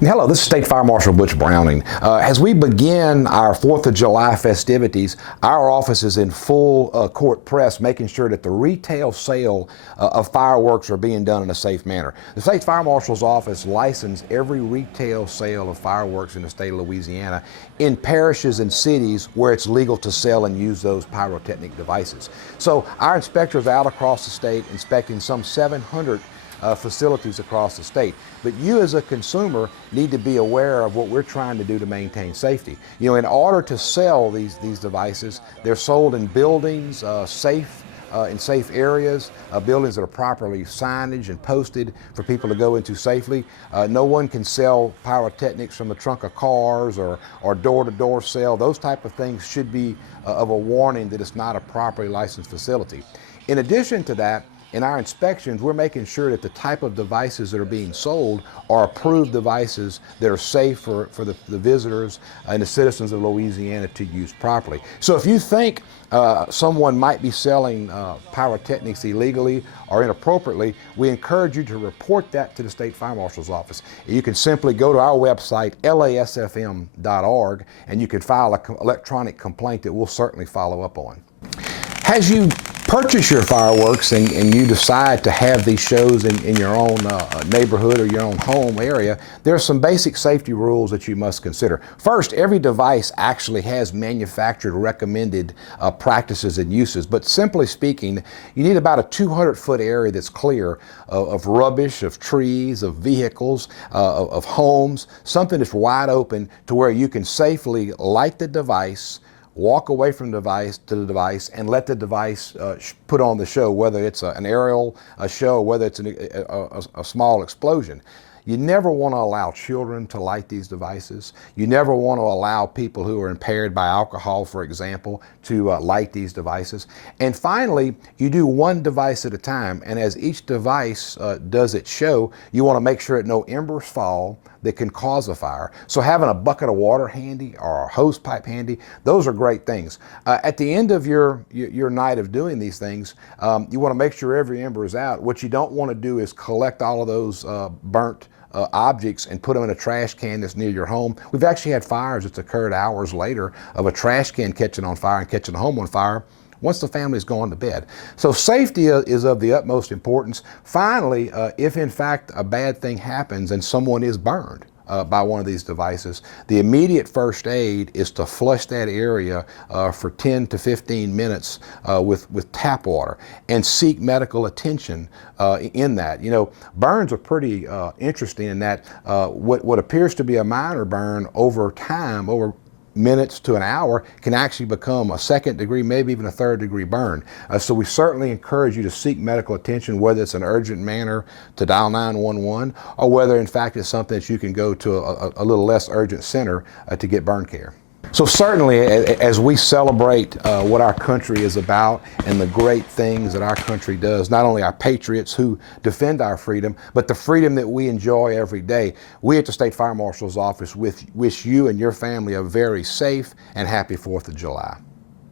Hello, this is State Fire Marshal Butch Browning. As we begin our 4th of July festivities, our office is in full court press, making sure that the retail sale of fireworks are being done in a safe manner. The State Fire Marshal's office licenses every retail sale of fireworks in the state of Louisiana in parishes and cities where it's legal to sell and use those pyrotechnic devices. So our inspectors out across the state inspecting some 700 facilities across the state. But you as a consumer need to be aware of what we're trying to do to maintain safety. You know, in order to sell these devices, they're sold in buildings, in safe areas, buildings that are properly signaged and posted for people to go into safely. No one can sell pyrotechnics from the trunk of cars or door-to-door sale. Those type of things should be of a warning that it's not a properly licensed facility. In addition to that, in our inspections, we're making sure that the type of devices that are being sold are approved devices that are safe for the visitors and the citizens of Louisiana to use properly. So if you think someone might be selling pyrotechnics illegally or inappropriately, we encourage you to report that to the State Fire Marshal's office. You can simply go to our website, lasfm.org, and you can file an electronic complaint that we'll certainly follow up on. As you purchase your fireworks and you decide to have these shows in your own neighborhood or your own home area, there are some basic safety rules that you must consider. First, every device actually has manufactured recommended practices and uses, but simply speaking, you need about a 200-foot area that's clear of rubbish, of trees, of vehicles, of homes, something that's wide open to where you can safely light the device, walk away from the device and let the device put on the show, whether it's an aerial show, whether it's a small explosion. You never want to allow children to light these devices. You never want to allow people who are impaired by alcohol, for example, to light these devices. And finally, you do one device at a time, and as each device does its show, you want to make sure that no embers fall that can cause a fire. So having a bucket of water handy or a hose pipe handy, those are great things. At the end of your night of doing these things, you want to make sure every ember is out. What you don't want to do is collect all of those burnt objects and put them in a trash can that's near your home. We've actually had fires that's occurred hours later of a trash can catching on fire and catching a home on fire once the family's gone to bed. So safety is of the utmost importance. Finally, if in fact a bad thing happens and someone is burned by one of these devices, the immediate first aid is to flush that area for 10 to 15 minutes with tap water and seek medical attention in that. You know, burns are pretty interesting in that what appears to be a minor burn over time, over minutes to an hour, can actually become a second degree, maybe even a third degree burn. So we certainly encourage you to seek medical attention, whether it's an urgent manner to dial 911 or whether in fact it's something that you can go to a little less urgent center to get burn care. So certainly as we celebrate what our country is about and the great things that our country does, not only our patriots who defend our freedom, but the freedom that we enjoy every day, we at the State Fire Marshal's office wish you and your family a very safe and happy 4th of July.